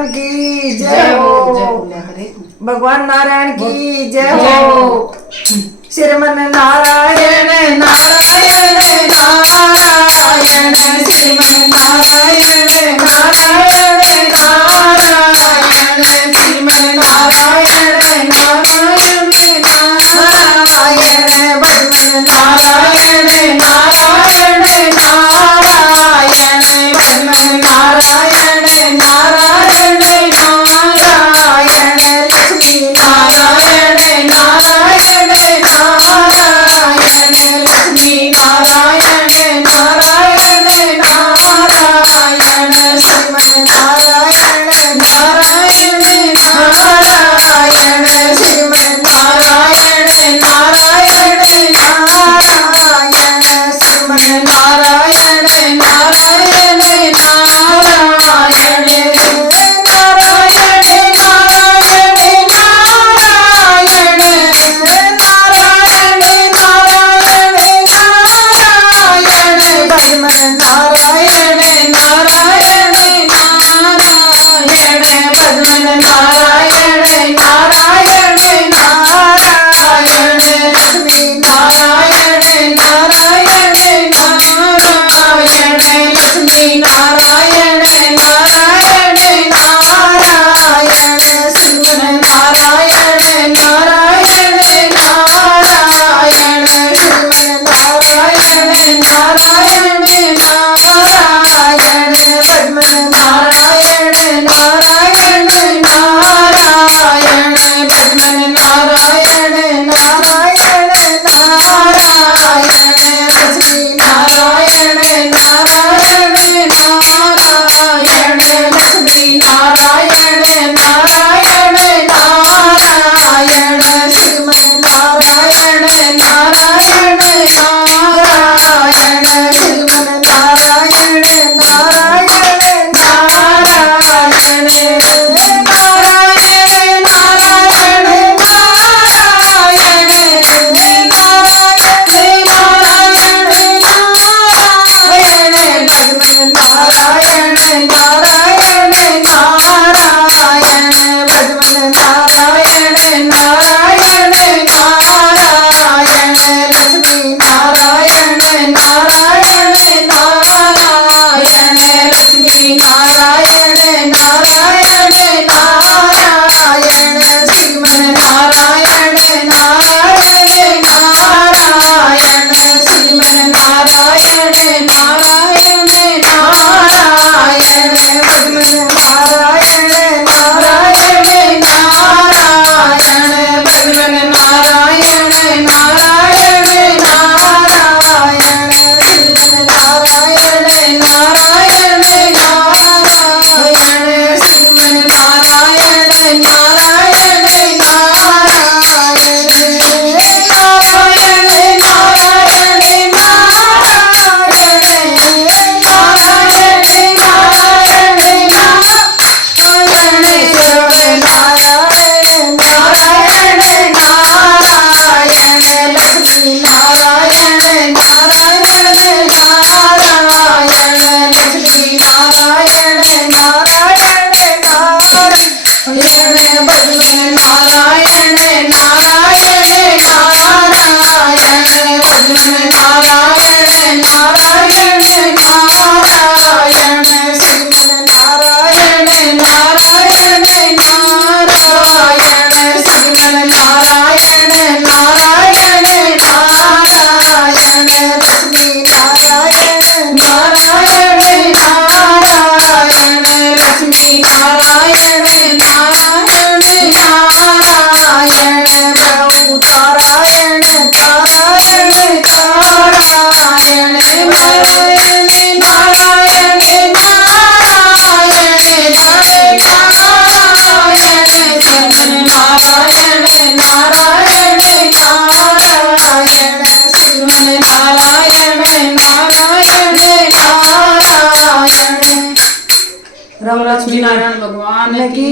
भगवान की जय हो। भगवान नारायण की जय हो। श्रीमन नारायण नारायण नारायण श्रीमन नारायण नारायण नारायण श्रीमन नारायण नारायण नारायण भगवान नारायण नारायण नारायण भगवान नारायण नारायण नारायण लक्ष्मी नारायण नारायण नारायण लक्ष्मी नारायण नारायण नारायण श्रीमन नारायण नारायण नारायण श्रीमन नारायण नारायण नारायण श्रीमन नारायण नारायण नारायण राम लक्ष्मी नारायण भगवान की